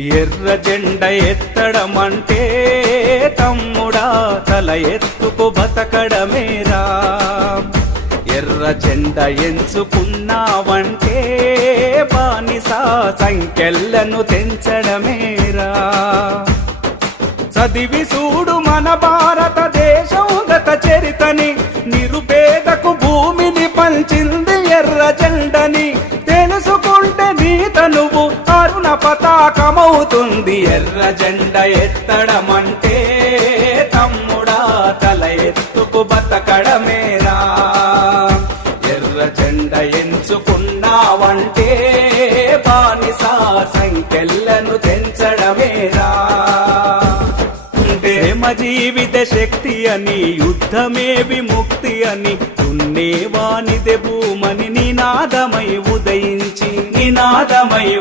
ఎర్ర జెండ ఎత్తడమంటే తమ్ముడా తల ఎత్తుకు బతకడమేరా. ఎర్ర జెండ ఎంచుకున్నావంటే బానిస సంఖ్యలను తెంచడమేరా. చదివి చూడు మన భారతదేశం గత చరితని, నిరుపేదకు భూమిని పంచింది ఎర్ర జెండని. తెలుసుకుంటే నీ తనువు అరుణ పతాకమవుతుంది. ఎర్ర జెండ ఎత్తడమంటే తమ్ముడా తల ఎత్తుకు బతకడమేరా. ఎర్ర జెండ ఎంచుకున్నావంటే బానిస సంఖ్యలను తెంచడమేరా. ప్రేమ జీవిత శక్తి అని, యుద్ధమే విముక్తి అని, దున్నేవానిదే భూమని నినాదమై ఉదయించి నినాదమై